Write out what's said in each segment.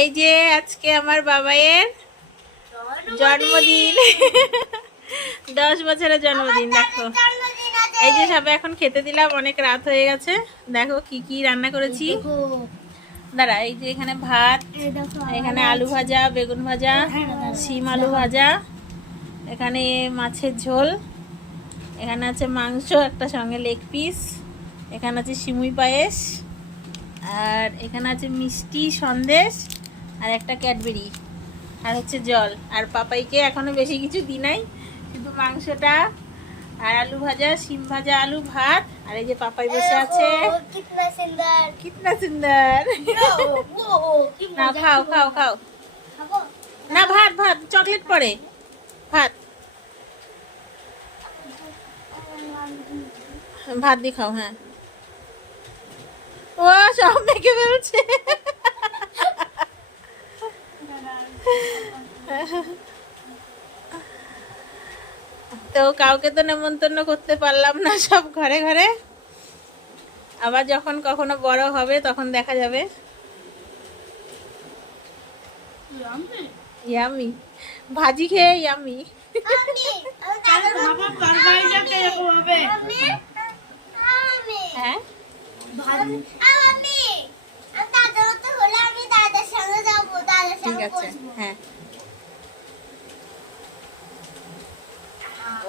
এই যে আজকে আমার বাবাইয়ের জন্মদিন 10 বছরের জন্মদিন। দেখো এই যে সবাই এখন খেতে দিলাম, অনেক রাত হয়ে গেছে। দেখো কি কি রান্না করেছি। দাঁড়া, এই যে এখানে ভাত, এখানে আলু ভাজা, বেগুন ভাজা, শিম আলু ভাজা, এখানে মাছের ঝোল, এখানে আছে মাংস একটা সঙ্গে লেগ পিস, এখানে আছে সিমুই পায়েস, আর এখানে আছে মিষ্টি সন্দেশ আর একটা ক্যাডবেরি, আর হচ্ছে জল। আর পাপাইকে এখনো বেশি কিছু দিই নাই, শুধু মাংসটা আর আলু ভাজা, শিম ভাজা, আলু ভাত। আর এই যে পাপাই বসে আছে। কিতনা সুন্দর। না খাও খাও খাও, না ভাত ভাত, চকলেট পরে ভাত, ভাত দিয়ে খাও। হ্যাঁ, ও সব মেখে ফেলছে। তো কাউকে তো নেমন্তন্ন করতে পারলাম না, সব ঘরে ঘরে। আবার যখন কখনো বড় হবে তখন দেখা যাবে। ইয়ামি ভাজি খেয়ে ইয়ামি। হ্যাঁ ঠিক আছে। হ্যাঁ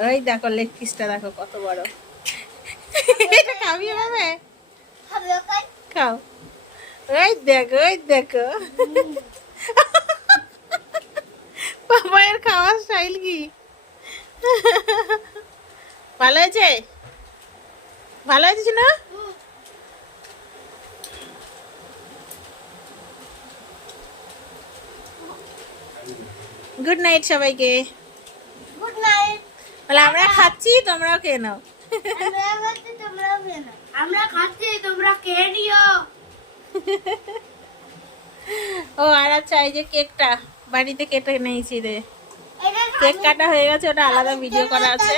ওই দেখো লেগ পিসটা দেখো কত বড়। এটা খাবি এভাবে? খাও। ওই দেখো ওই দেখো বাবাইয়ের খাওয়ার স্টাইল কি। ভালো হয়েছে? ভালো হয়েছে না? গুড নাইট সবাইকে। Good night. বলে আমরা খাচ্ছি, তোমরাও খেয়ে নাও। আমরা খাচ্ছি, তোমরা খেয়ে নিও। ও আর আচ্ছা, এই যে কেকটা বাড়িতে কেটে নিয়েছি রে, কেক কাটা হয়ে গেছে, ওটা আলাদা ভিডিও করা আছে।